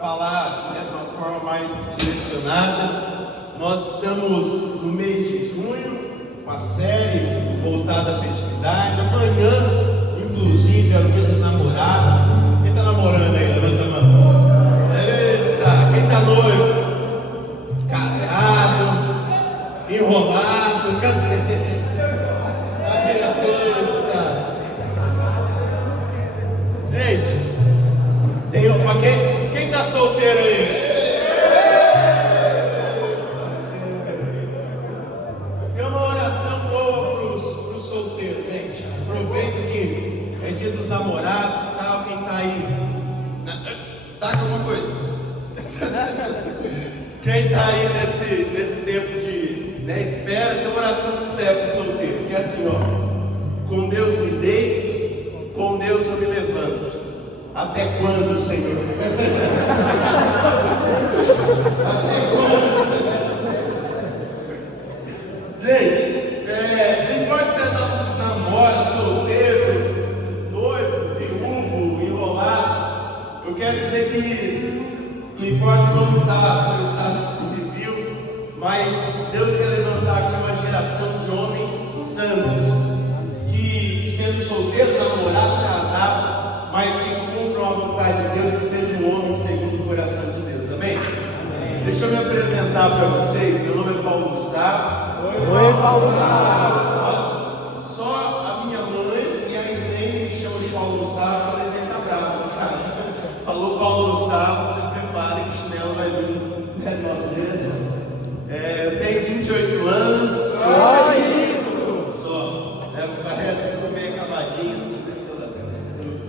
falar de uma forma mais direcionada, nós estamos no mês de junho, com a série voltada à festividade. Amanhã, inclusive, é o Dia dos Namorados. Quem está namorando aí? Levanta a mão. Eita, quem está noivo? Casado, enrolado, Gente, quem está solteiro aí? Tem uma oração boa para os solteiros, gente. Aproveita que é Dia dos Namorados, tal. Quem está aí? Tá com alguma coisa? Quem está aí nesse tempo de espera, tem uma oração que leva para os solteiros, que é assim, ó: com Deus me deito, com Deus eu me levanto. Até quando, Senhor? Até quando? Gente, não importa se você namora, solteiro, noivo, viúvo, enrolado, eu quero dizer que não importa como está seu estado civil, mas Deus quer levantar aqui uma geração de homens santos, que sendo solteiro, namorado, casado, mas que cumpram a vontade de Deus e sejam um homem segundo o coração de Deus, amém? Deixa eu me apresentar para vocês. Meu nome é Paulo Gustavo. Oi, Paulo Gustavo. Só a minha mãe e a Isnei me chamam de Paulo Gustavo, para ele tá bravo, cara. Falou Paulo Gustavo, você prepara que o chinelo vai vir. Nossa direção. Eu tenho 28 anos. Só isso! Só. Parece que estou meio acabadinho assim.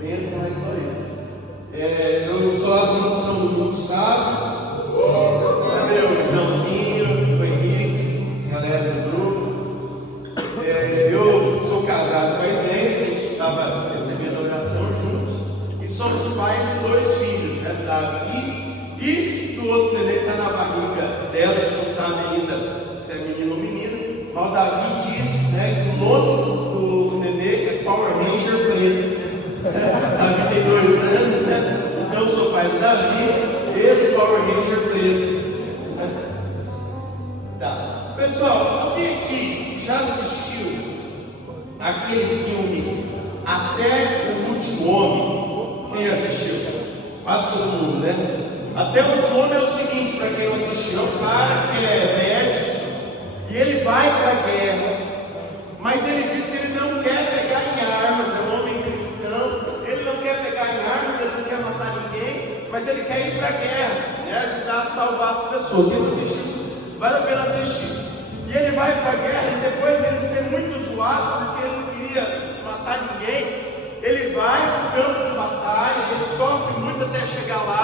Mas só isso. Eu sou aluno do São Luís, sabe? Meu Joãozinho, o Henrique, galera do grupo. Eu sou casado com a Isnei, a gente estava recebendo a oração juntos. E somos pais de 2 filhos, né? Davi e do outro neném que está na barriga dela, a gente não sabe ainda se é menino ou menino. Mas o Davi diz, né, que o nome do neném é Power Ranger preto. Davi tem 2 anos, né? Então eu sou pai do Davi, ele Power Ranger preto. Tá. Pessoal, quem aqui já assistiu aquele filme Até o Último Homem? Quem assistiu? Quase todo mundo, né? Até o Último Homem é o seguinte, para quem não assistiu, é um cara que é médico e ele vai para a guerra, mas ele diz que ele não quer pegar em armas, é um homem cristão, ele não quer pegar em armas, ele não quer matar ninguém, mas ele quer ir para a guerra, né? Ajudar a salvar as pessoas. Quem não assistiu? Vale a pena assistir. E ele vai para a guerra e depois dele ser muito zoado, porque ele não queria matar ninguém, ele vai para o campo de batalha, ele sofre muito até chegar lá,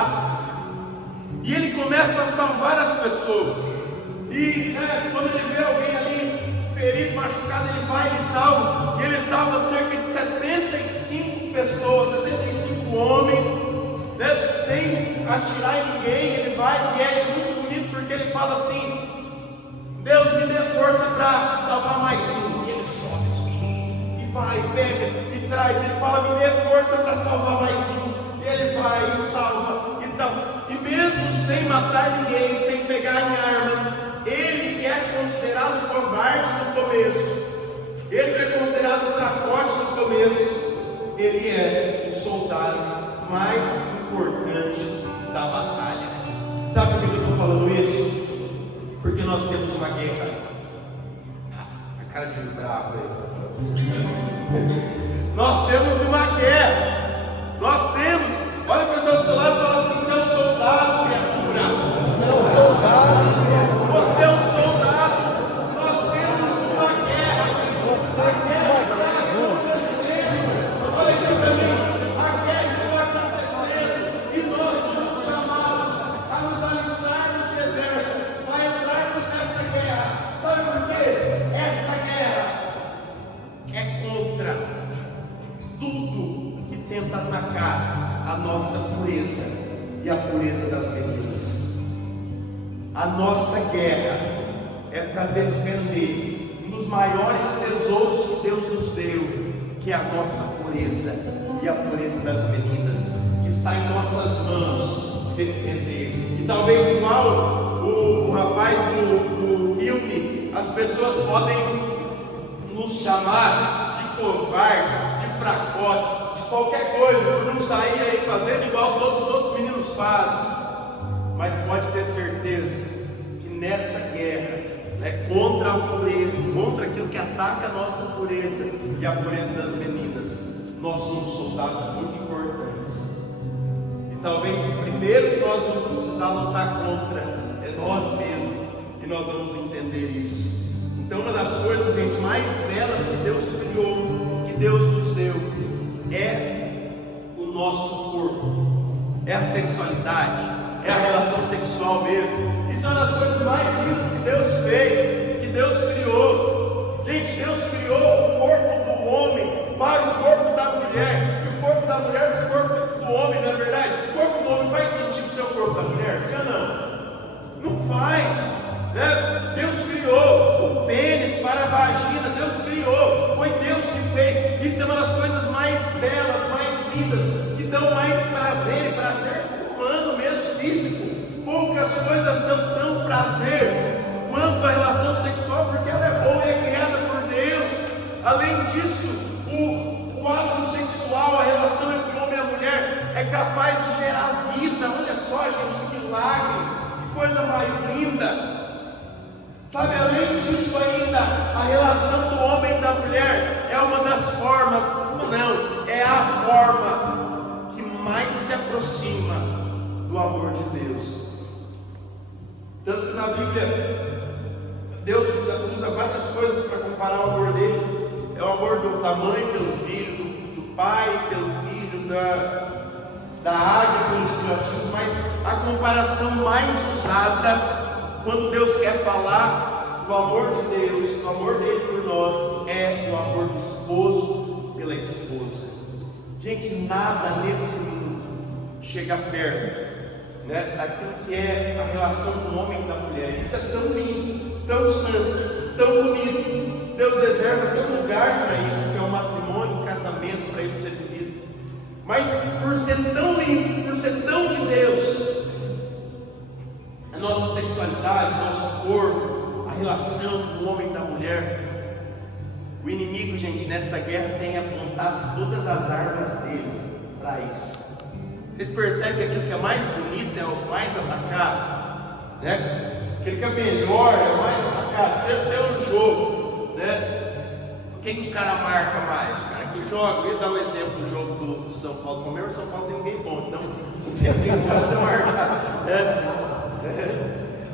e ele começa a salvar as pessoas. E quando ele vê alguém ali ferido, machucado, ele vai e salva. E ele salva cerca de 75 pessoas, 75 homens, né, sem atirar em ninguém. Ele vai, e é muito bonito porque ele fala assim: Deus me dê força para salvar mais um. E ele sobe e vai, pega e traz. Ele fala: me dê força para salvar mais um. E ele vai e salva. E mesmo sem matar ninguém, sem pegar em armas, ele que é considerado covarde no começo, ele que é considerado fracote no começo, ele é o soldado mais importante da batalha. Sabe por que eu estou falando isso? Porque nós temos uma guerra. A cara de bravo aí. Nós temos uma guerra. Nós temos. Olha a pessoa do seu lado e fala assim: você é um soldado, criatura. Você é um soldado, criatura. Você é um soldado. Nós temos uma guerra. A guerra está acontecendo. Olha aqui para mim. A guerra está acontecendo. E nós somos chamados a nos alistarmos no exército, a entrarmos nessa guerra. Sabe por quê? Esta guerra é contra tudo que tenta atacar a nossa pureza e a pureza das meninas. A nossa guerra é para defender um dos maiores tesouros que Deus nos deu, que é a nossa pureza e a pureza das meninas, que está em nossas mãos, defender. E talvez igual o rapaz do filme, as pessoas podem nos chamar de covarde, de fracote, de qualquer coisa, por não sair aí fazendo igual todos os outros meninos fazem. Mas pode ter certeza que nessa guerra, contra a pureza, contra aquilo que ataca a nossa pureza e a pureza das meninas, nós somos soldados muito importantes. E talvez o primeiro que nós vamos precisar lutar contra é nós mesmos, e nós vamos entender isso. Então, uma das coisas, gente, mais belas que Deus criou, que Deus nos deu, é o nosso corpo, é a sexualidade, é a relação sexual mesmo. Isso é uma das coisas mais lindas que Deus fez, que Deus criou. Gente, Deus criou o corpo do homem para o corpo da mulher, e o corpo da mulher para o corpo do homem, não é verdade? O corpo do homem faz sentido com o seu corpo da mulher, sim ou não? Não faz, né? Deus criou o pênis para a vagina, Deus criou, foi Deus que fez. Isso é uma das coisas mais belas, mais lindas, que dão mais prazer, e prazer humano mesmo, físico. Poucas coisas dão prazer quanto a relação sexual, porque ela é boa e é criada por Deus. Além disso, o ato sexual, a relação entre o homem e a mulher, é capaz de gerar vida. Olha só, gente, que milagre, que coisa mais linda. Sabe, além disso ainda, a relação do homem e da mulher é uma das formas, é a forma que mais se aproxima do amor de Deus. Tanto que na Bíblia, Deus usa várias coisas para comparar o amor dele. É o amor da mãe pelo filho, do pai pelo filho, da águia pelos filhotinhos. Mas a comparação mais usada, quando Deus quer falar do amor de Deus, do amor dele por nós, é o amor do esposo pela esposa. Gente, nada nesse mundo chega perto, daquilo que é a relação do homem e da mulher. Isso é tão lindo, tão santo, tão bonito. Deus reserva até um lugar para isso, que é o matrimônio, o casamento, para isso ser vivido. Mas por ser tão lindo, por ser tão de Deus, a nossa sexualidade, nosso corpo, a relação do homem e da mulher, o inimigo, gente, nessa guerra tem apontado todas as armas dele para isso. Vocês percebem que aquilo que é mais bonito é o mais atacado, Aquele que é melhor é o mais atacado. Tem um jogo, Quem que os caras marcam mais? Os caras que jogam. Eu ia dar um exemplo do jogo do São Paulo. Como o São Paulo tem ninguém bom, então sempre tem os caras a marcar,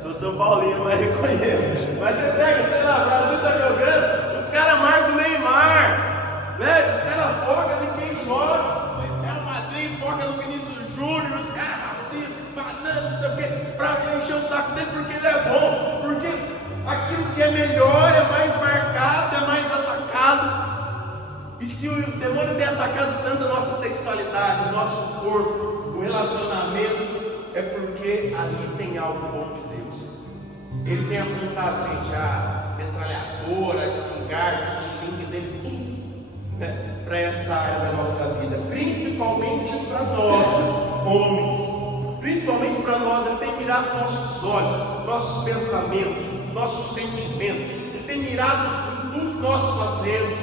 Sou São Paulino, mas reconheço. Mas você pega, sei lá, o Brasil está jogando, os caras marcam o Neymar, os caras focam em quem joga. Real Madrid foca no Vinícius Júnior, os caras racistas, banana, não sei o quê, pra encher o saco dele porque ele é bom, porque aquilo que é melhor é mais marcado, é mais atacado. E se o demônio tem atacado tanto a nossa sexualidade, o nosso corpo, o relacionamento, é porque ali tem algo bom de Deus. Ele tem apontado, gente, a metralhadora, a espingarda, a estilingue dele, tudo, para essa área da nossa vida, principalmente para nós, homens, principalmente para nós. Ele tem mirado nossos olhos, nossos pensamentos, nossos sentimentos. Ele tem mirado em tudo que nós fazemos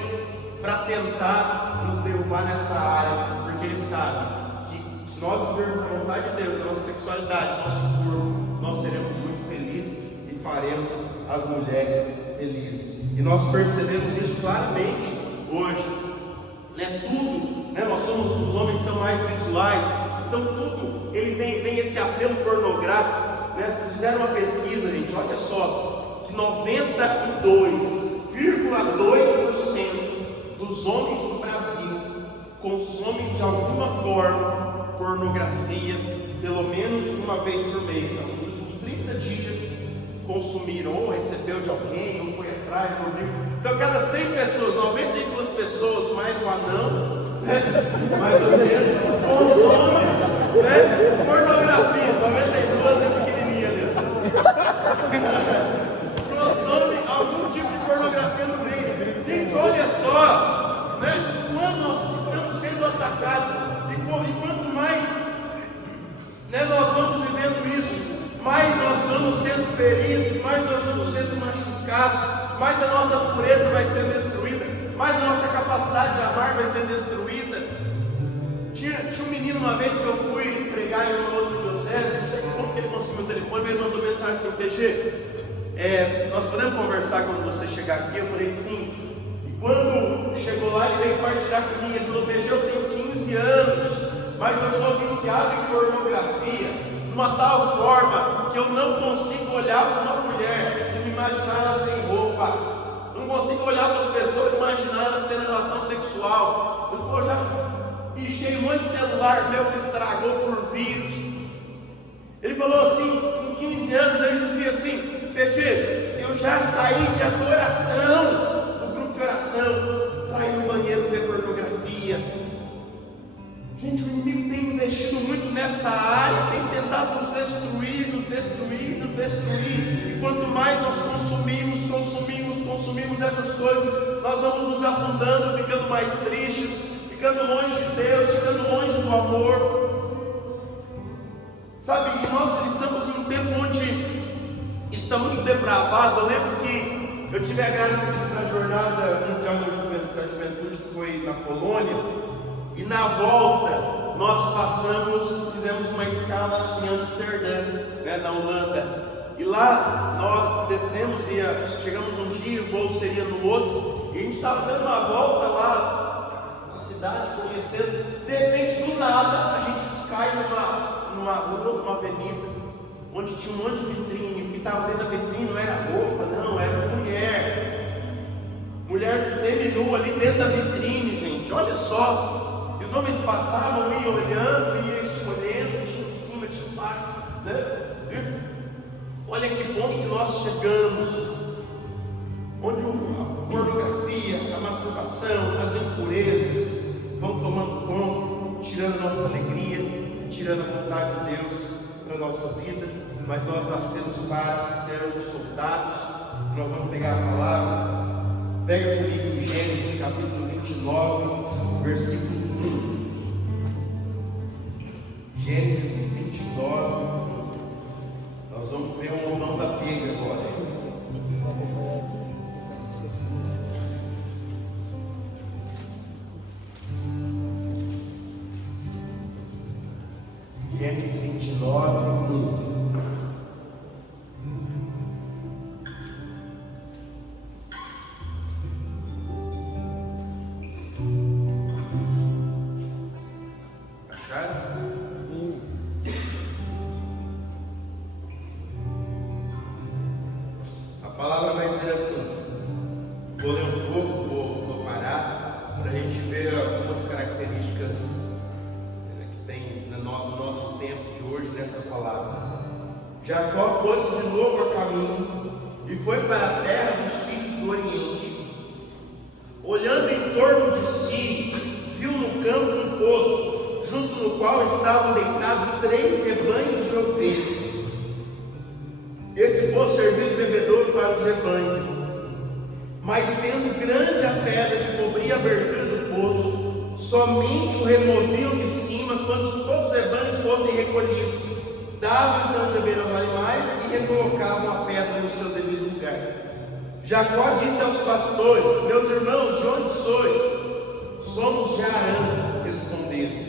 para tentar nos derrubar nessa área, porque ele sabe que se nós vivermos a vontade de Deus, a nossa sexualidade, nosso corpo, nós seremos muito felizes e faremos as mulheres felizes. E nós percebemos isso claramente hoje. Tudo, nós somos, os homens são mais visuais, então tudo, ele vem esse apelo pornográfico. Se fizeram uma pesquisa, gente, olha só, que 92,2% dos homens do Brasil consomem de alguma forma pornografia, pelo menos uma vez por mês. Então, nos últimos 30 dias consumiram, ou recebeu de alguém, ou foi atrás, não viu. Então, cada 100 pessoas, 92 pessoas, mais o anão, mais ou menos, consomem pornografia. 92 é pequenininha, consomem algum tipo de pornografia no mês. Gente, olha só, quando nós estamos sendo atacados, e quanto mais nós vamos nossa pureza vai ser destruída, mais a nossa capacidade de amar vai ser destruída. Tinha um menino uma vez que eu fui pregar em uma outra diocese, não sei como que ele conseguiu o telefone, mas ele mandou mensagem assim: PG, nós podemos conversar quando você chegar aqui? Eu falei sim. E quando chegou lá, ele veio partilhar comigo. Ele falou: PG, eu tenho 15 anos, mas eu sou viciado em pornografia, de uma tal forma que eu não consigo olhar para uma mulher e me imaginar ela sem roupa. Eu não consigo olhar para as pessoas e imaginar elas tendo relação sexual. Eu falei: já pichei um monte de celular meu que estragou por vírus. Ele falou assim, com 15 anos, ele dizia assim: PG, eu já saí de adoração, do grupo de oração, para ir no banheiro ver pornografia. Gente, o inimigo tem investido muito nessa área, tem tentado nos destruir, nos destruir, nos destruir. E quanto mais nós consumimos essas coisas, nós vamos nos afundando, ficando mais tristes, ficando longe de Deus, ficando longe do amor. Sabe, e nós estamos em um tempo onde está muito depravado. Eu lembro que eu tive a graça de ir para a jornada mundial da juventude, que foi na Polônia, e na volta nós fizemos uma escala em Amsterdã, na Holanda. E lá nós descemos e chegamos um dia, o voo seria no outro, e a gente estava dando uma volta lá na cidade, conhecendo. De repente, do nada, a gente cai numa rua, numa avenida, onde tinha um monte de vitrine. O que estava dentro da vitrine não era roupa, não, era mulher seminua ali dentro da vitrine, gente, olha só. E os homens passavam, iam olhando, iam escolhendo, tinha em cima, tinha embaixo, né? Olha que ponto que nós chegamos, onde a pornografia, a masturbação, as impurezas vão tomando conta, tirando a nossa alegria, tirando a vontade de Deus na nossa vida. Mas nós nascemos para sermos soldados. Nós vamos pegar a palavra. Pega comigo em Gênesis capítulo 29, versículo 1. Gênesis 29. Nós vamos ver um mão da pega agora. Gênesis 29, 1. Jacó pôs-se de novo a caminho e foi para a terra dos filhos do Oriente. Olhando em torno de si, viu no campo um poço, junto no qual estavam deitados 3 rebanhos de ovelhas. Esse poço serviu de bebedouro para os rebanhos. Mas sendo grande a pedra que cobria a abertura do poço, somente o removiam de cima quando todos os rebanhos fossem recolhidos. Davam então beber aos animais e recolocavam a pedra no seu devido lugar. Jacó disse aos pastores: meus irmãos, de onde sois? Somos de Arã, responderam.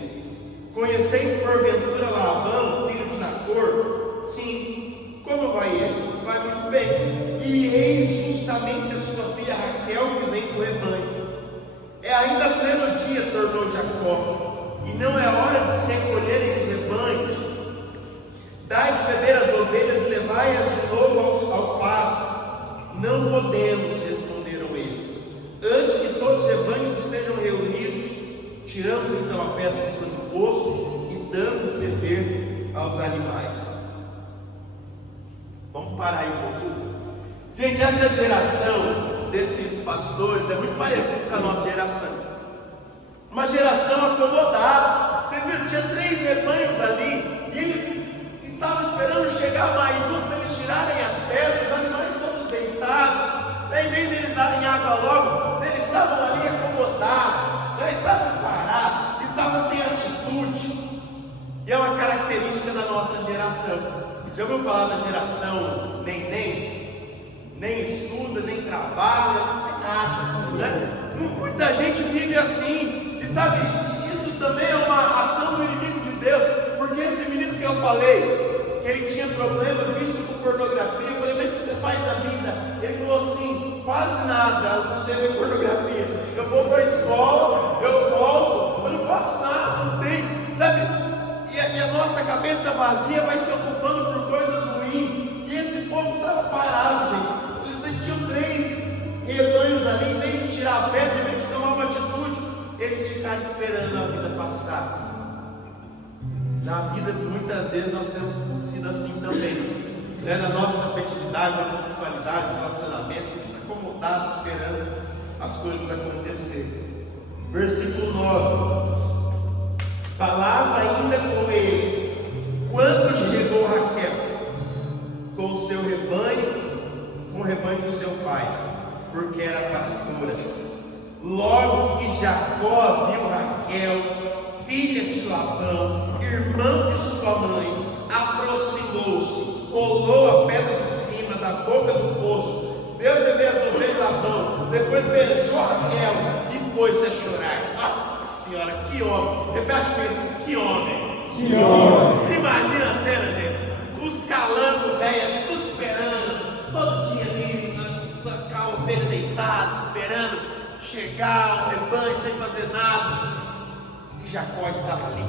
Conheceis porventura Labão, filho de Nacor? Sim. Como vai ele? Vai muito bem. E eis justamente a sua filha Raquel que vem com o rebanho. É ainda pleno dia, tornou Jacó, e não é hora de se recolherem os rebanhos. Dai de beber as ovelhas e levai-as de novo ao pasto. Não podemos, responderam eles. Antes que todos os rebanhos estejam reunidos, tiramos então a pedra de cima do poço e damos beber aos animais. Vamos parar aí um pouquinho. Gente, essa geração desses pastores é muito parecida com a nossa geração. Uma geração acomodada. Vocês viram, tinha 3 rebanhos ali e eles estavam esperando chegar mais um para eles tirarem as pedras, os animais todos deitados. Daí, em vez de eles darem água logo, eles estavam ali acomodados, já estavam parados, estavam sem atitude. E é uma característica da nossa geração. Já ouviu falar da geração neném? nem estuda, nem trabalha, nem nada, né? Muita gente vive assim, e sabe, isso também é uma ação do inimigo de Deus, porque esse menino que eu falei, que ele tinha problema, vício com pornografia, eu falei, mas o que você faz da vida? Ele falou assim, quase nada, não sei ver pornografia, eu vou para a escola, eu volto, eu não faço nada, não tem, sabe, e a nossa cabeça vazia vai se ocupando por coisas ruins, e esse povo estava parado, gente, eles tinham 3 rebanhos ali, em vez de tirar a pedra, em vez de tomar uma atitude, eles ficaram esperando a vida passar. Na vida, muitas vezes, nós temos sido assim também, né? Na nossa afetividade, na nossa sexualidade, relacionamentos, a gente está acomodado esperando as coisas acontecerem. Versículo 9: falava ainda com eles, quando chegou Raquel com o seu rebanho, com o rebanho do seu pai, porque era pastora. Logo que Jacó viu Raquel, filha de Labão, irmão de sua mãe, aproximou-se, rolou a pedra de cima da boca do poço, deu de beber as ovelhas de Labão, depois beijou Raquel e pôs-se a chorar. Nossa Senhora, que homem! Repete com isso, que homem! Que homem! Imagina a cena, gente, os calangos velhos, tudo esperando, todo dia ali, com a ovelha deitada, esperando chegar o rebanho sem fazer nada. E Jacó estava ali,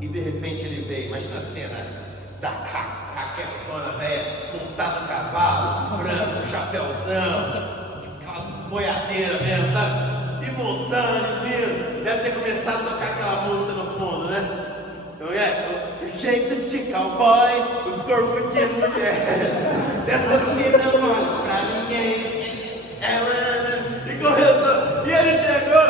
e de repente ele veio. Imagina a cena da Raquel, zona velha, montada no cavalo, branco, chapéuzão, aquelas boiadeiras mesmo, sabe? E montando, e vindo. Deve ter começado a tocar aquela música no fundo, né? Então o jeito de cowboy, o corpo de mulher, dessas minas não mostra pra ninguém. E começou, e ele chegou,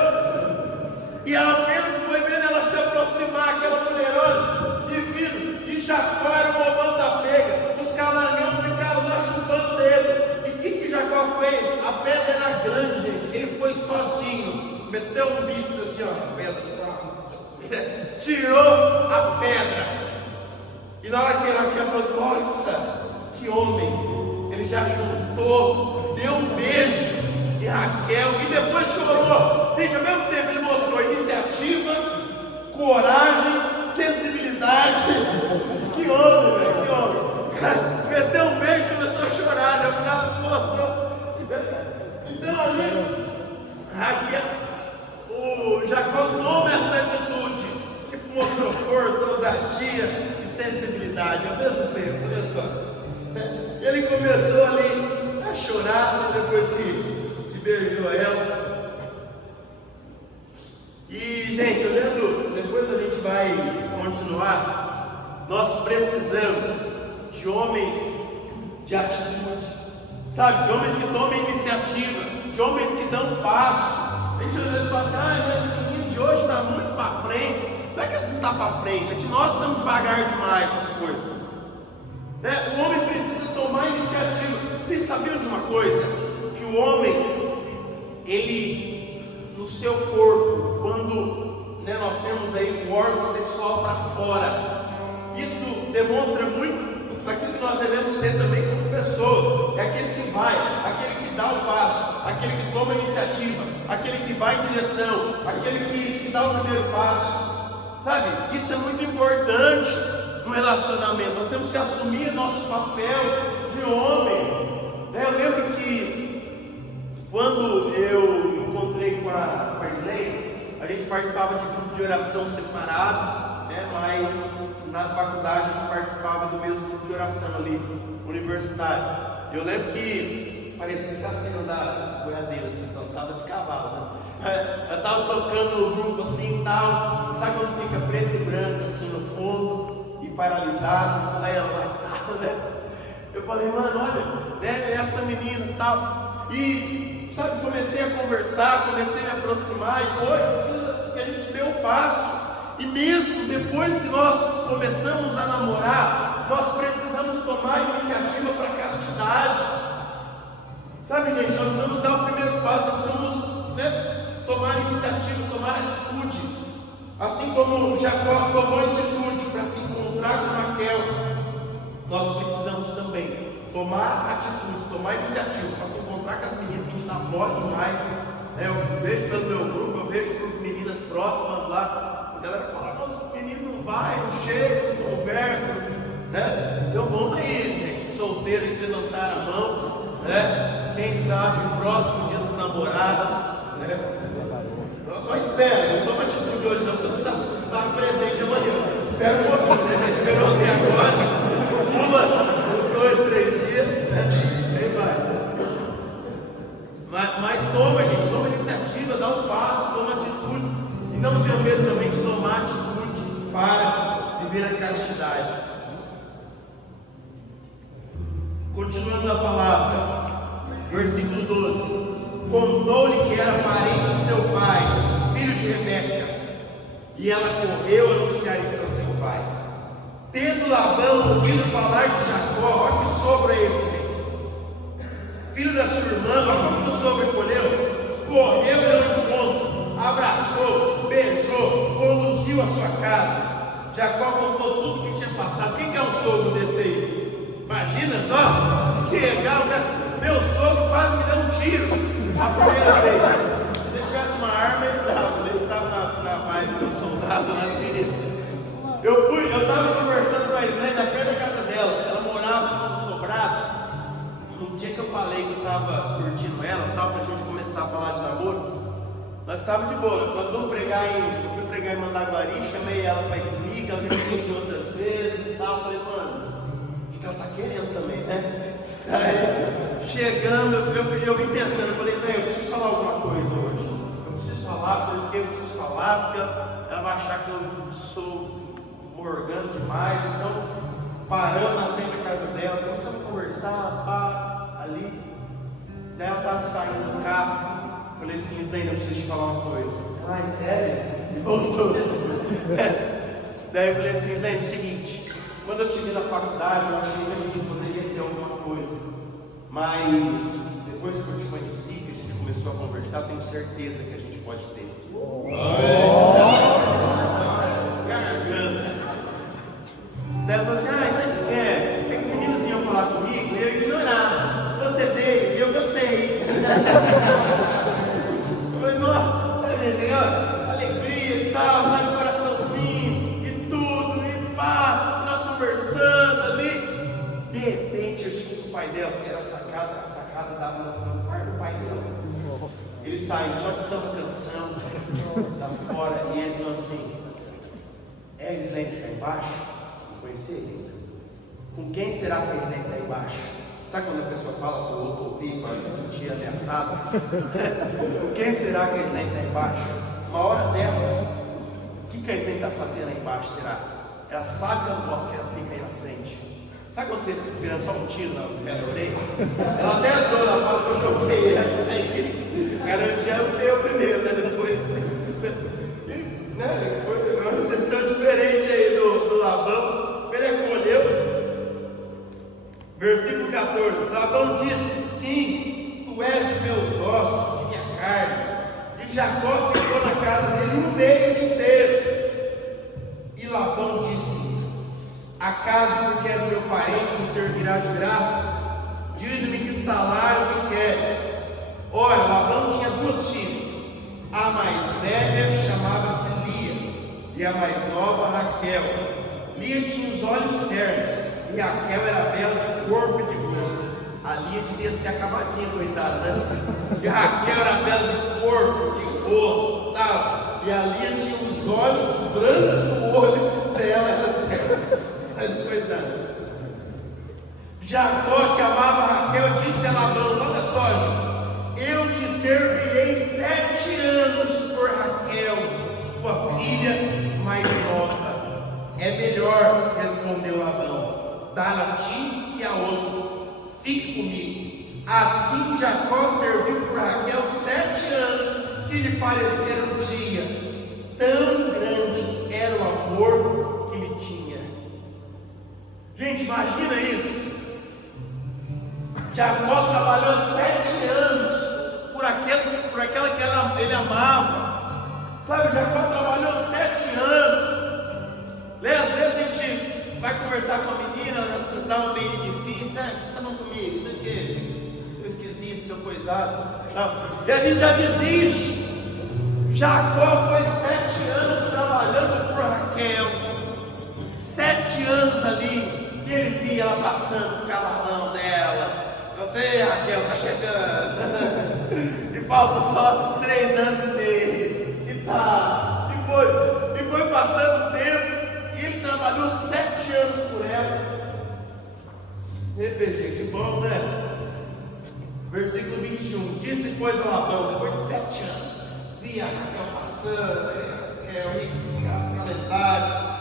e apenas foi vendo ela se aproximar, aquela mulherona, e vindo, e Jacó era o bobão da pega, os calanhão ficaram lá chupando dele. E o que Jacó fez? A pedra era grande, gente, ele foi sozinho, meteu um bicho assim, ó, a pedra, tirou a pedra, e na hora que ele falou, nossa, que homem, ele já juntou, deu um beijo em Raquel e depois chorou. Gente, ao mesmo tempo ele mostrou iniciativa, coragem, sensibilidade. Que homem, velho, que homem. Meteu um beijo e começou a chorar, né? Ela mostrou. Então ali, Raquel, o Jacó toma essa atitude, que mostrou força, ousadia e sensibilidade ao mesmo tempo. Olha só. Ele começou ali a chorar depois que beijou ela. E, gente, olhando, depois a gente vai continuar. Nós precisamos de homens de atitude, sabe? De homens que tomem iniciativa, de homens que dão passo. A gente às vezes fala assim, mas esse menino de hoje está muito para frente. Não é que eles não estão para frente, é que nós estamos devagar demais nas coisas. O homem precisa tomar iniciativa. Vocês sabiam de uma coisa? Que o homem, ele, no seu corpo, quando nós temos aí o órgão sexual para fora, isso demonstra muito daquilo que nós devemos ser também como pessoas. É aquele que vai, aquele que dá o passo, aquele que toma a iniciativa, aquele que vai em direção, aquele que dá o primeiro passo. Sabe? Isso é muito importante no relacionamento. Nós temos que assumir nosso papel de homem. Eu lembro que quando eu encontrei com a Irlene, a gente participava de grupo de oração separados, mas na faculdade a gente participava do mesmo grupo de oração ali, universitário. Eu lembro que parecia que a cena da boiadeira, assim, só estava de cavalo, né? Eu estava tocando no grupo assim e tal, sabe quando fica preto e branco assim no fundo, e paralisado, aí ela lá, né? Eu falei, mano, olha, essa menina e tal, e sabe, comecei a conversar, comecei a me aproximar, e foi que a gente deu um passo, e mesmo depois que nós começamos a namorar, nós precisamos tomar iniciativa para a castidade. Sabe, gente, nós precisamos dar o primeiro passo, nós precisamos tomar iniciativa, tomar atitude. Assim como Jacó tomou atitude para se encontrar com Raquel, nós precisamos também tomar atitude, tomar iniciativa para se encontrar com as meninas, que a gente namora demais. Eu vejo pelo meu grupo, eu vejo por meninas próximas lá, a galera fala, mas o menino não vai, não chega, não conversa, né? Então vamos aí, gente, solteiro que levantar a mão, né? Quem sabe o próximo dia dos namorados, né? Eu só espero, não toma atitude hoje não, você não precisa estar presente amanhã. Espera um pouquinho, né? Já esperou até agora, pula uns 2, 3 dias, né? Aí vai. Mas toma, gente, toma iniciativa, dá um passo, toma atitude. E não tenha medo também de tomar atitude para viver a castidade. Continuando na palavra, versículo 12. Contou-lhe que era parente de seu pai, filho de Rebeca, e ela correu a anunciar isso ao seu pai. Tendo Labão ouvido falar de Jacó, olha que sogro é esse, filho da sua irmã, olha como o sogro recolheu, correu ao encontro, abraçou, beijou, conduziu à sua casa. Jacó contou tudo o que tinha passado. Quem que é o sogro desse aí? Imagina só, chegar, meu sogro quase me deu um tiro a primeira vez. Se ele tivesse uma arma, ele estava na vibe do soldado lá no querido. Eu estava conversando com a Islene na frente da casa dela. Ela morava no sobrado. No dia que eu falei que eu estava curtindo ela, tal, para a gente começar a falar de namoro, nós estávamos de boa. Nós vamos eu fui pregar em Mandaguari, chamei ela para ir comigo, ela me pediu outras vezes e tal. Falei, mano, o que ela está querendo também, né? Aí, chegando, eu vim pensando, eu falei, eu preciso falar alguma coisa hoje. Eu preciso falar, porque eu preciso falar, porque ela vai achar que eu sou morgando demais. Então, paramos na frente da casa dela, começamos a conversar, pá, ali. Daí ela estava saindo do carro. Falei assim, isso daí, eu preciso te falar uma coisa. Ai, sério? E voltou. Daí eu falei assim, daí é o seguinte, quando eu estive na faculdade, eu achei que a gente poderia ter alguma coisa. Mas depois que eu te conheci, que a gente começou a conversar, eu tenho certeza que a gente pode ter. Garganta. Daí ela falou assim, sabe o que é? Porque as meninas vinham falar comigo e eu ignorava. Você veio e eu gostei. Eu falei, nossa, sabe, gente, alegria e tal, sabe, coraçãozinho e tudo, e pá, nós conversando ali. De repente eu escuto o pai dela, era a sacada dava no quarto do pai dela. Eles saem só de samba canção, da fora, e ele falou assim, é a Islene que está embaixo? Não conheci ainda. Com quem será que a Islene está embaixo? Sabe quando a pessoa fala para o outro ouvir, para se sentir ameaçado? Com quem será que a Islene está embaixo? Uma hora dessa, o que a Islene está fazendo aí embaixo, será? Ela sabe que eu não posso que ela fica aí na frente. Sabe quando você fica esperando só um tiro na pé da orelha? Ela até azul, ela fala que eu joguei essa aí. Garantia eu dei o primeiro, né? Depois. Né? Foi uma recepção diferente aí do Labão. Ele acolheu. Versículo 14. Labão disse: sim, tu és de meus ossos, de minha carne. E Jacó ficou na casa dele um mês inteiro. E Labão disse: acaso porque és meu parente me servirá de graça? Diz-me que salário que queres. Ora, Labão tinha duas filhas. A mais velha chamava-se Lia, e a mais nova Raquel. Lia tinha os olhos ternos, e Raquel era bela de corpo e de rosto. A Lia devia ser acabadinha, coitada, né? E a Raquel era bela de corpo, de rosto, tal. E a Lia tinha os olhos brancos, o olho dela era terno. Jacó, que amava Raquel, disse a Labão: olha só, eu te servirei 7 anos por Raquel, tua filha mais nova. É melhor, respondeu Labão, dar a ti que a outro. Fique comigo. Assim Jacó serviu por Raquel 7 anos, que lhe pareceram dias. Tão grande era o amor que lhe tinha. Gente, imagina isso. Jacó trabalhou 7 anos por aquela que ele amava. Sabe, Jacó trabalhou 7 anos. Às vezes a gente vai conversar com a menina, ela estava meio difícil, você está não comigo, não sei o quê, seu esquisito, seu coisado, e a gente já desiste. Jacó foi 7 anos trabalhando por Raquel, 7 anos ali, e ele via ela passando com o cavalão dela. Você, Raquel, está chegando, e falta só 3 anos e meio, e tá, e foi passando o tempo, e ele trabalhou 7 anos por ela. PG, que bom, né? Versículo 21, disse pois a Labão, depois de 7 anos, via a Raquel passando, Raquel, rica, calendário.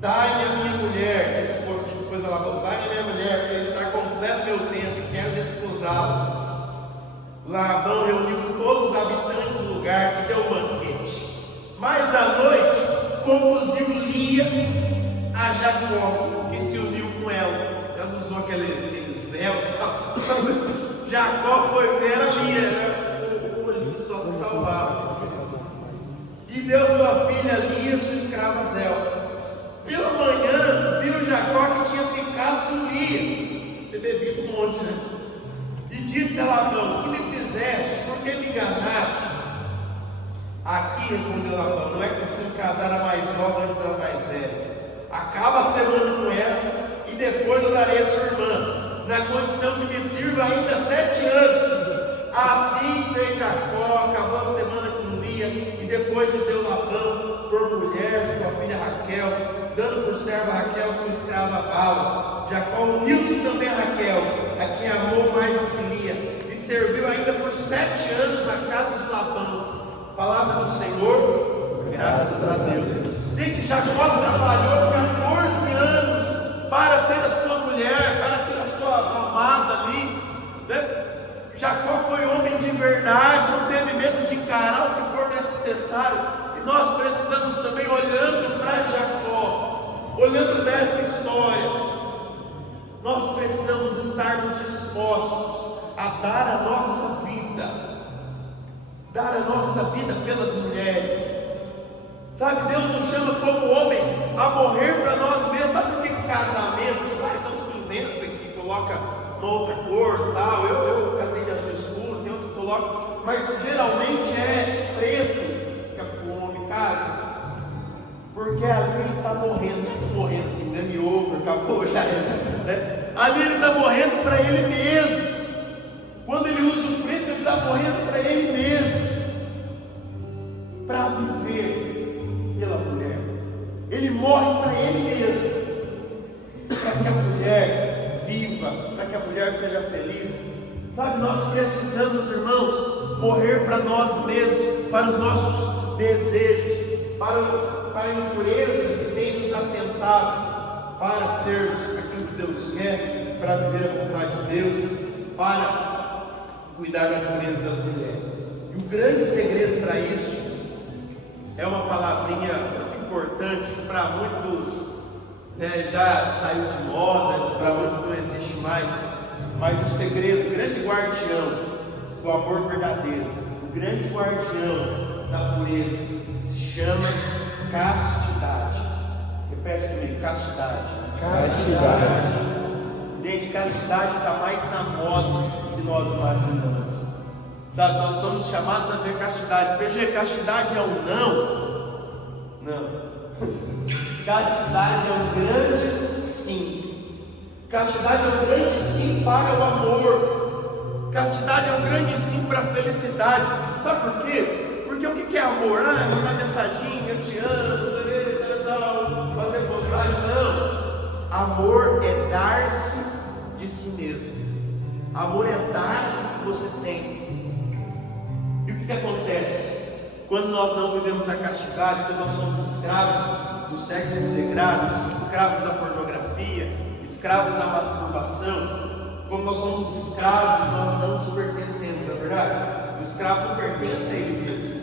Dai-me a minha mulher, esse povo disse depois a Labão, dai-me a minha mulher, porque está completo meu tempo e quero desposá-la. Labão reuniu todos os habitantes do lugar e deu um banquete. Mas à noite conduziu Lia a Jacó, que se uniu com ela. Ela usou aqueles véus. Jacó foi ver a Lia, era o olhinho só que salvava. E deu sua filha Lia, sua escrava Zelfa. Pela manhã, viu Jacó que tinha ficado com Lia, ter bebido um monte, né? E disse a Labão: o que me fizeste? Por que me enganaste? Aqui, respondeu Labão, não é costume casar a mais nova antes da mais velha. Acaba a semana com essa, e depois eu darei a sua irmã, na condição que me sirva ainda 7 anos. Assim fez Jacó, acabou a semana com Lia, e depois lhe deu Labão por mulher sua filha Raquel, dando por serva Raquel sua escrava Bala. Jacó uniu-se também a Raquel, a quem amou mais do que Lia, e serviu ainda por 7 anos na casa de Labão. Palavra do Senhor, graças a Deus. Gente, Jacó trabalhou 14 anos para ter a sua mulher, para ter a sua amada ali, né? Jacó foi homem de verdade, não teve medo de encarar o que for necessário. E nós precisamos também, olhando para Jacó, olhando para essa história, nós precisamos estarmos dispostos a dar a nossa vida pelas mulheres. Sabe, Deus nos chama como homens a morrer para nós mesmos. Sabe por que o casamento, claro, estamos tudo vendo que coloca uma outra cor, tal. Eu casei de azul escuro, tem uns que colocam, mas geralmente é preto que o homem casa, porque ali ele está morrendo assim, game over, acabou, já era, né? Ali ele está morrendo para ele mesmo. Quando ele usa o preto, ele está morrendo para ele mesmo, para viver pela mulher. Ele morre para ele mesmo, para que a mulher viva, para que a mulher seja feliz. Sabe, nós precisamos, irmãos, morrer para nós mesmos, para os nossos desejos, para a impureza que tem nos atentado, para sermos aquilo que Deus quer, para viver a vontade de Deus, para cuidar da pureza das mulheres. E o grande segredo para isso é uma palavrinha muito importante que para muitos já saiu de moda, para muitos não existe mais, mas o segredo, o grande guardião do amor verdadeiro, o grande guardião da pureza, se chama castidade. Repete comigo: castidade. Castidade. Gente, castidade está mais na moda do que nós imaginamos. Sabe, nós somos chamados a ver castidade. PG, castidade é um não? Não. Castidade é um grande sim. Castidade é um grande sim para o amor. Castidade é um grande sim para a felicidade. Sabe por quê? Porque o que é amor? Mandar mensaginha, eu te amo, fazer postagem. Não. Amor é dar-se de si mesmo. Amor é dar o que você tem. E o que acontece? Quando nós não vivemos a castidade, quando nós somos escravos do sexo desregrado, escravos da pornografia, escravos da masturbação, quando nós somos escravos, nós não nos pertencemos, não é verdade? O escravo não pertence a ele mesmo.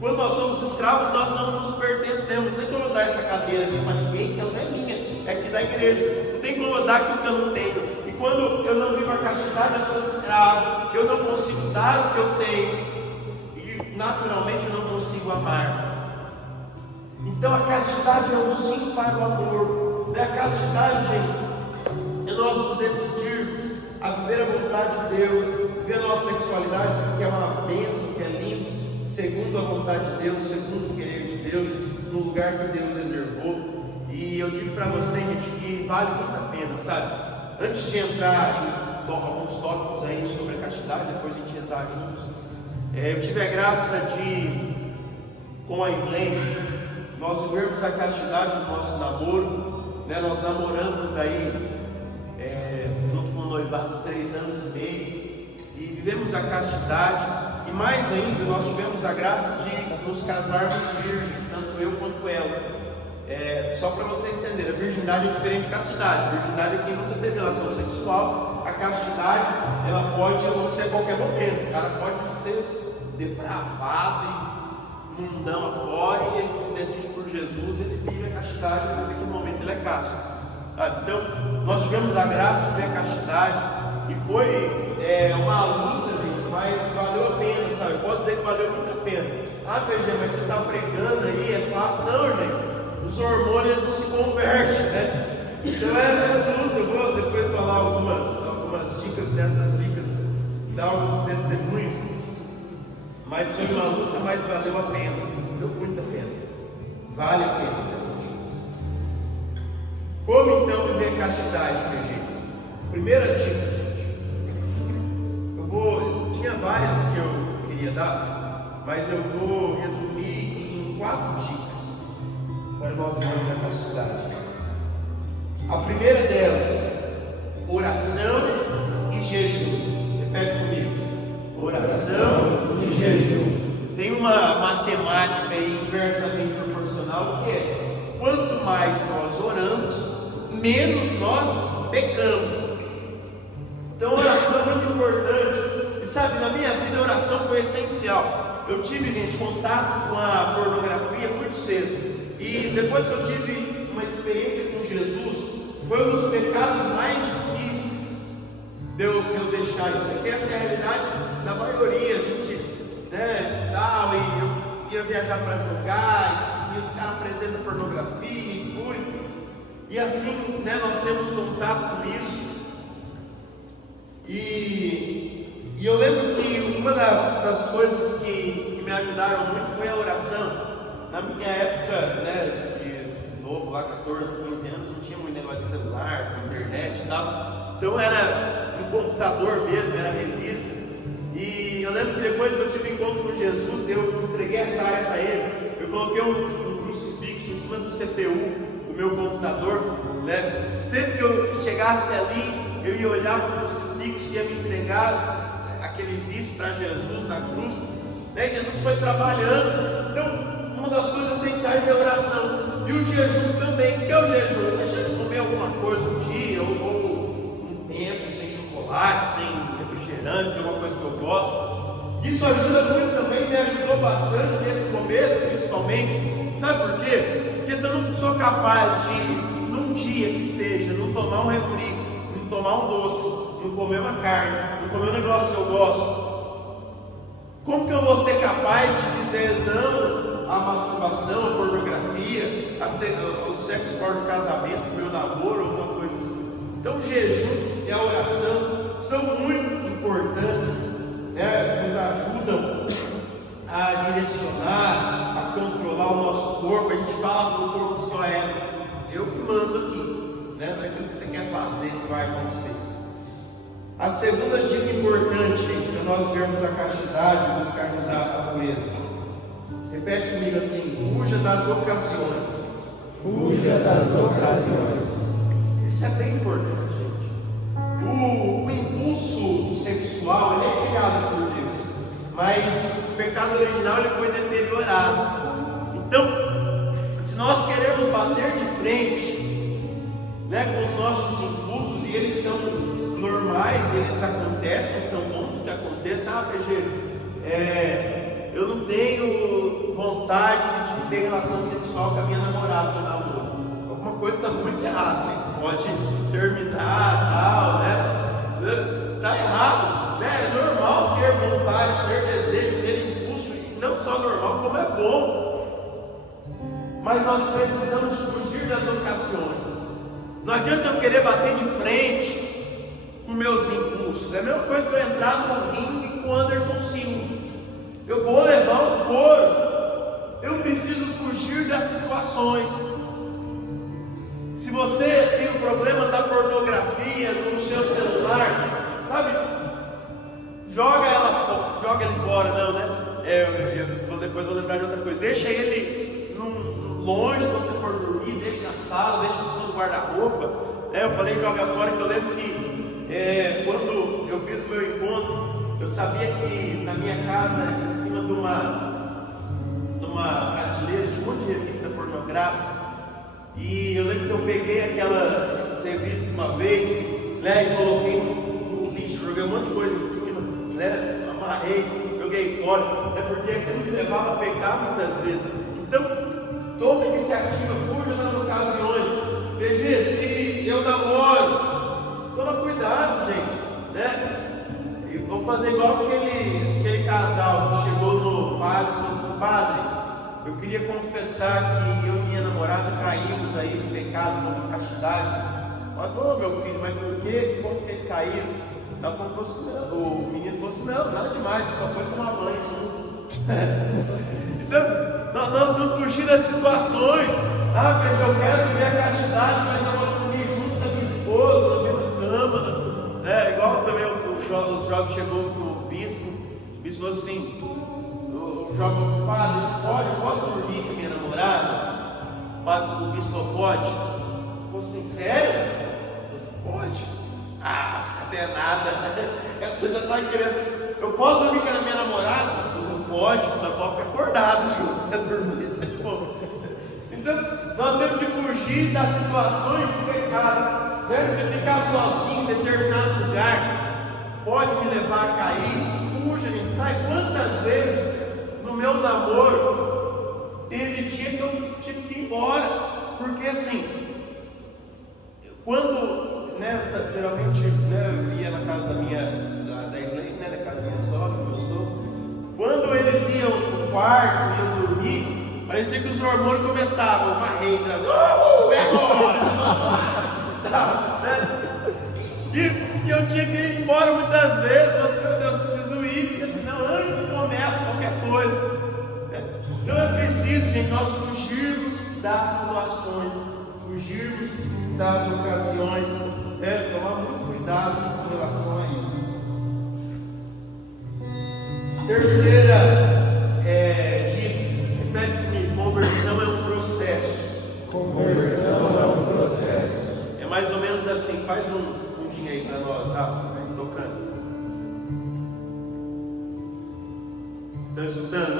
Quando nós somos escravos, nós não nos pertencemos. Não tem como eu dar essa cadeira aqui para ninguém, que ela não é minha, é aqui da igreja. Não tem como eu dar aquilo que eu não tenho. E quando eu não vivo a castidade, eu sou escravo, eu não consigo dar o que eu tenho. Naturalmente eu não consigo amar. Então a castidade é um sim para o amor. A castidade, gente, é nós nos decidirmos a viver a vontade de Deus, viver a nossa sexualidade, que é uma bênção, que é lindo, segundo a vontade de Deus, segundo o querer de Deus, no lugar que Deus reservou. E eu digo para você, gente, que vale muito a pena, sabe? Antes de entrar em alguns tópicos aí sobre a castidade, depois a gente rezar juntos, eu tive a graça de, com a Islene, nós vivermos a castidade do nosso namoro. Nós namoramos aí, junto com o noivado, 3 anos e meio, e vivemos a castidade, e mais ainda, nós tivemos a graça de nos casarmos virgens, tanto eu quanto ela. Só para você entender, a virgindade é diferente de castidade. A virgindade é quem nunca teve relação sexual. A castidade, ela pode acontecer a qualquer momento. O cara pode ser depravado e mundão afora, e ele se decide por Jesus, ele vive a castidade, e naquele momento ele é casto. Então, nós tivemos a graça de ver a castidade, e foi uma luta, gente, mas valeu a pena, sabe? Pode dizer que valeu muito a pena. PG, mas você está pregando aí, é fácil? Não, gente. Os hormônios não se convertem, né? Então tudo. Eu vou depois falar algumas dicas dessas dicas, dar alguns testemunhos. Mas foi uma luta, mas valeu a pena. Valeu muito a pena. Vale a pena. Como então viver castidade, PG? Primeira dica, gente. Tinha várias que eu queria dar, mas eu vou resumir em 4 dicas para nós vermos a castidade. A primeira delas, oração e jejum. Repete comigo: oração e jejum. Tem uma matemática aí inversamente proporcional, que é: quanto mais nós oramos, menos nós pecamos. Então, oração é muito importante. E sabe, na minha vida a oração foi essencial. Eu tive, gente, contato com a pornografia muito cedo. E depois que eu tive uma experiência com Jesus, foi um dos pecados mais difíceis de eu deixar isso. Aqui essa é a realidade da maioria. A gente, e eu ia viajar para jogar, ia ficar presente na pornografia e fui. E assim, nós temos contato com isso. E eu lembro que uma das coisas que me ajudaram muito foi a oração. Na minha época, de novo, lá 14, 15 anos, não tinha muito negócio de celular, internet e tal. Então era um computador mesmo, era revista. E eu lembro que depois que eu tive encontro com Jesus, eu entreguei essa área para ele. Eu coloquei um crucifixo em cima do CPU do meu computador. Sempre que eu chegasse ali, eu ia olhar para o crucifixo e ia me entregar aquele vício para Jesus na cruz. Jesus foi trabalhando. Então, uma das coisas essenciais é a oração. E o jejum também. O que é o jejum? Deixar de comer alguma coisa um dia, ou um tempo sem chocolate, sem refrigerante, alguma coisa que eu gosto. Isso ajuda muito também, me ajudou bastante nesse começo, principalmente. Sabe por quê? Porque se eu não sou capaz de, num dia que seja, não tomar um refri, não tomar um doce, não comer uma carne, não comer um negócio que eu gosto, como que eu vou ser capaz de dizer não a masturbação, a pornografia, o sexo fora do casamento, o meu namoro, alguma coisa assim? Então o jejum e a oração são muito importantes, nos ajudam a direcionar, a controlar o nosso corpo. A gente fala que o corpo só é eu que mando aqui, não é aquilo que você quer fazer que vai acontecer. A segunda dica importante, gente, para nós vermos a castidade e buscarmos a pureza. Repete comigo assim: fuja das ocasiões. Fuja das ocasiões. Isso é bem importante, gente. O impulso sexual, ele é criado por Deus, mas o pecado original ele foi deteriorado. Então, se nós queremos bater de frente, com os nossos impulsos, e eles são normais, eles acontecem, são bons que aconteçam. Eu não tenho vontade de ter relação sexual com a minha namorada no namoro. Alguma coisa está muito errada, gente. Você pode terminar, tal, Está errado, É normal ter vontade, ter desejo, ter impulso, e não só normal, como é bom. Mas nós precisamos fugir das ocasiões. Não adianta eu querer bater de frente com meus impulsos. É a mesma coisa que eu entrar no ringue com o Anderson Silva. Eu vou levar um couro. Eu preciso fugir das situações. Se você tem o problema da pornografia no seu celular, sabe? Joga ele fora, não, né? Depois vou lembrar de outra coisa. Deixa ele longe quando você for dormir, deixa na sala, deixa em cima do guarda-roupa. Eu falei joga fora, que eu lembro que quando eu fiz o meu encontro, eu sabia que na minha casa, em cima de uma prateleira de um monte de revista pornográfica, e eu lembro que eu peguei aquela revista uma vez, né, e coloquei no lixo, joguei um monte de coisa em cima, né, amarrei, joguei fora, porque aquilo me levava a pecar muitas vezes. Então, tome iniciativa, fuja nas ocasiões. Veja, se eu namoro, toma cuidado, gente, né? Eu vou fazer igual aquele casal que chegou no padre e falou assim: padre, eu queria confessar que eu e minha namorada caímos aí no pecado, na castidade. Mas, meu filho, mas por quê? Como vocês caíram? Não, o menino falou assim: não, nada demais, só foi tomar banho junto. Então, nós vamos fugir das situações. Veja, eu quero viver a castidade, mas eu vou dormir junto da minha esposa, na mesma cama, né? Igual também os jovens chegou no bispo, o bispo falou assim: o jovem, padre, pode, eu posso dormir com a minha namorada? O bispo falou: pode. Ele falou assim: sério? Ele falou assim: pode. Até nada. Você já está querendo. Eu posso dormir com a minha namorada? Não pode, só pode ficar acordado junto, dormir, tá de boa. Então, nós temos que fugir das situações de pecado. Se ficar sozinho em determinado lugar, pode me levar a cair. Fuja, gente. Sabe quantas vezes no meu namoro teve dia que eu tive que ir embora? Porque assim, quando geralmente, eu ia na casa da Islane, na casa da minha sogra, do meu sogro. Quando eles iam pro quarto, iam dormir, parecia que os hormônios começavam, uma reina, é agora! E eu tinha que ir embora muitas vezes, mas meu Deus, preciso ir, porque senão antes que comece qualquer coisa. Então é preciso, gente, nós fugirmos das situações, fugirmos das ocasiões, tomar muito cuidado com relação a isso. Terceira dica, repete comigo: conversão é um processo. Conversão é um processo. É mais ou menos assim, faz um fundinho aí para nós, Rafa, tocando. Estão escutando?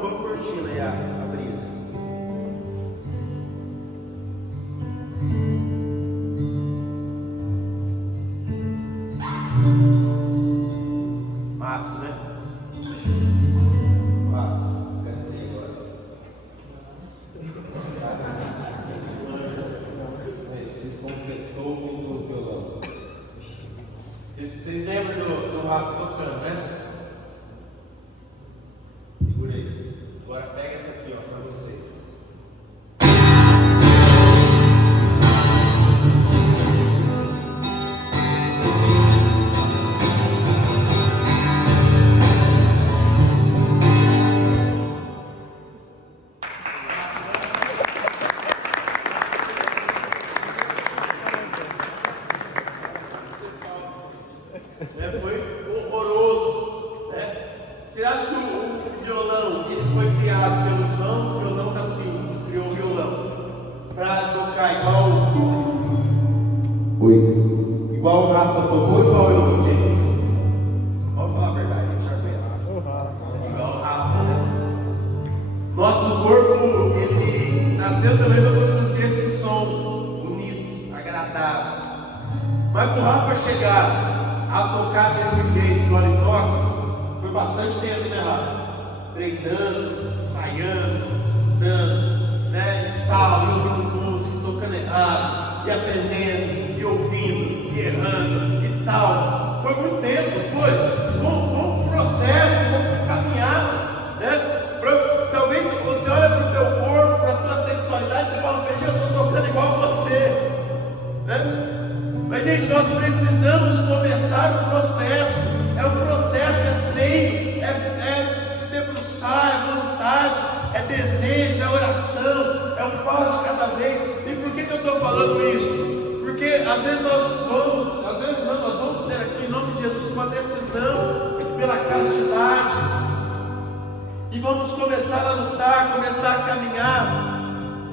Vamos curtindo aí a brisa. Massa, né? Gastei agora. Esse completou o violão. Vocês lembram do Rafa tocando, né? Segura aí. Agora pega essa aqui, para vocês. Foi horroroso, né? Você acha que o violão ele foi criado pelo João, o violão da Silva, que criou o violão, para tocar igual o Rafa tocou, igual eu toquei? Vamos falar a verdade, a gente já conhece Rafa. Igual o Rafa, né? Nosso corpo, ele nasceu também para produzir esse som bonito, agradável. Mas para o Rafa chegar a tocar desse jeito, igual ele toca, foi bastante tempo, né, Rafa? Treinando, ensaiando, estudando, né, e tal, e ouvindo música, tocando errado, e aprendendo, e ouvindo, e errando, e tal. Foi muito tempo, foi um processo, foi uma caminhada, né? Talvez se você olha para o teu corpo, para a tua sexualidade, você fala: veja, eu estou tocando igual você. paz de cada vez. E por que eu estou falando isso? Porque às vezes nós vamos ter aqui em nome de Jesus uma decisão pela castidade, e vamos começar a lutar, começar a caminhar,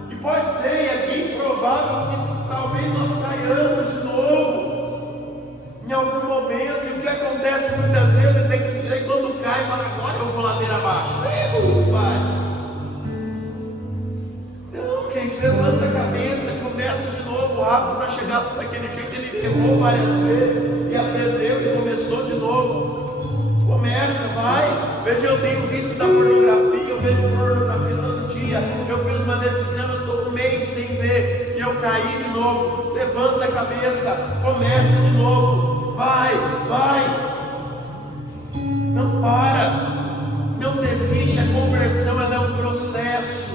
e pode ser, e é bem provável que talvez nós caiamos de novo em algum momento. E o que acontece muitas vezes é que quando cai, fala, agora eu vou ladeira abaixo, vai. Não, gente, levanta a cabeça, começa de novo rápido para chegar daquele jeito. Ele errou várias vezes e aprendeu e começou de novo. Começa, vai. Veja, eu tenho visto da pornografia, eu vejo pornografia todo dia. Eu fiz uma decisão, eu estou um mês sem ver, e eu caí de novo. Levanta a cabeça, começa de novo. Vai. Não para, não desiste. A conversão, ela é um processo.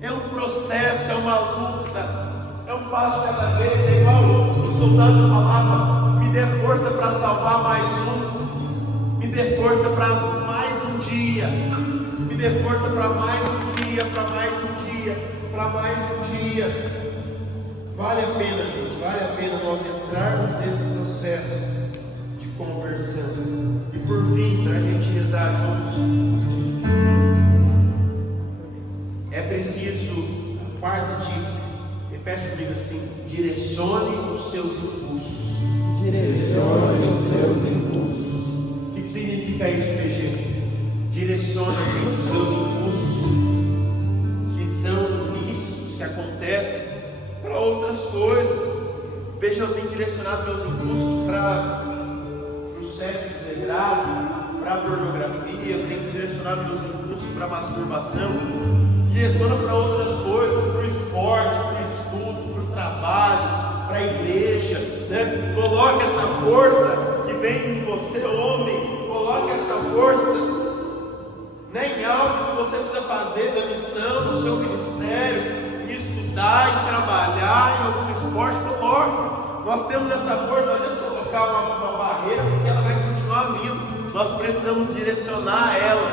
É um processo, é uma luta, é um passo cada vez. É igual o soldado falava: me dê força para salvar mais um, me dê força para mais um dia, me dê força para mais um dia, para mais um dia, para mais um dia. Vale a pena, gente, vale a pena nós entrarmos nesse processo de conversão. E por fim, para a gente rezar juntos, é preciso, a quarta dica, repete comigo assim: direcione os seus impulsos. Direcione os seus impulsos. O que significa isso, PG? Direcione os seus impulsos, que são ilícitos, que acontecem para outras coisas. Veja, eu tenho direcionado meus impulsos para o sexo desagrado, para a pornografia, eu tenho direcionado meus impulsos para a masturbação. Direciona para outras coisas, para o esporte, para o estudo, para o trabalho, para a igreja, né? Coloque essa força que vem em você, homem, coloque essa força, né, em algo que você precisa fazer da missão, do seu ministério, em estudar, em trabalhar, em algum esporte. Coloque. Nós temos essa força, não adianta colocar uma barreira, porque ela vai continuar vindo. Nós precisamos direcionar ela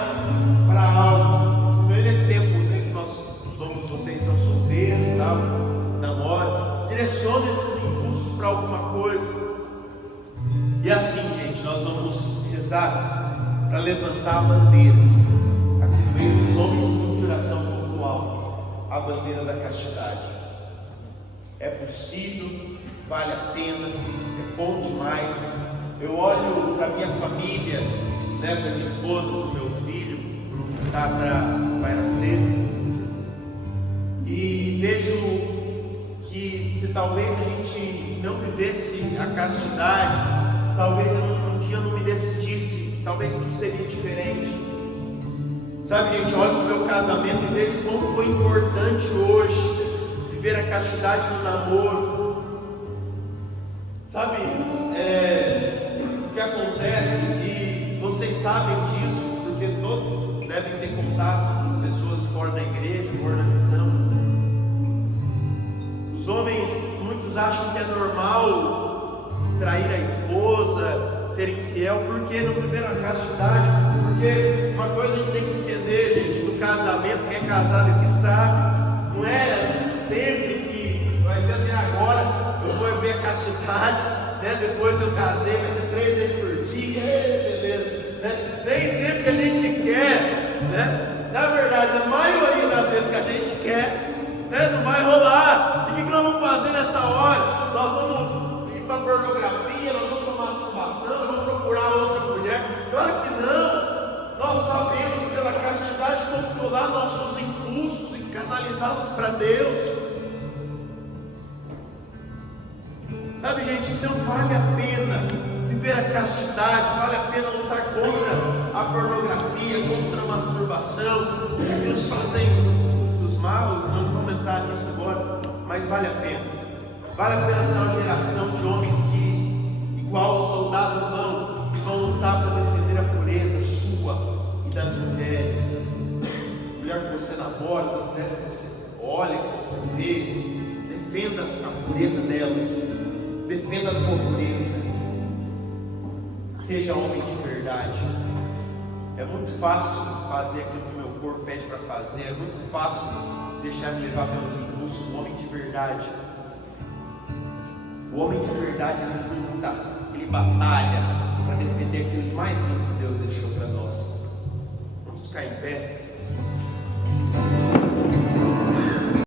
para algo. Nesse tempo que nós somos, vocês são solteiros e tal, namoram, direcione esses impulsos para alguma coisa. E assim, gente, nós vamos rezar para levantar a bandeira aqui no meio dos homens de oração muito alto, a bandeira da castidade. É possível, vale a pena, é bom demais. Eu olho para minha família, né, para minha esposa, para o meu filho, para vai nascer, e vejo que se talvez a gente não vivesse a castidade, talvez um dia eu não me decidisse, talvez tudo seria diferente. Sabe, gente, eu olho para o meu casamento e vejo como foi importante hoje viver a castidade no namoro. Sabe, o que acontece, e vocês sabem disso, porque todos devem ter contato com pessoas fora da igreja, fora da missão. Os homens, muitos acham que é normal trair a esposa, ser infiel, porque não viveram a castidade. Porque uma coisa a gente tem que entender, gente, do casamento, quem é casado aqui sabe, não é sempre que vai ser assim: agora eu vou ver a castidade, né? Depois eu casei, vai ser 3 vezes por dia, beleza, né? Nem sempre que a gente quer, né? Na verdade, a maioria das vezes que a gente quer, né, não vai rolar. E o que nós vamos fazer nessa hora? Nós vamos ir para a pornografia, nós vamos para a masturbação, nós vamos procurar outra mulher? Claro que não. Nós sabemos pela castidade controlar nossos impulsos e canalizá-los para Deus. Sabe, gente, então vale a pena viver a castidade, vale a pena lutar contra a pornografia, contra a masturbação, que nos fazem dos maus. Não vou entrar nisso agora, mas vale a pena. Vale a pena ser uma geração de homens que, igual os soldados, vão lutar para defender a pureza sua e das mulheres. Mulher que você namora, das mulheres que você olha, que você vê, defenda a pureza delas, defenda a tua pureza. Seja homem de verdade. É muito fácil fazer aquilo que o meu corpo pede para fazer, é muito fácil deixar me levar pelos impulsos. O homem de verdade, ele luta, ele batalha para defender aquilo de mais lindo que Deus deixou para nós. Vamos ficar em pé.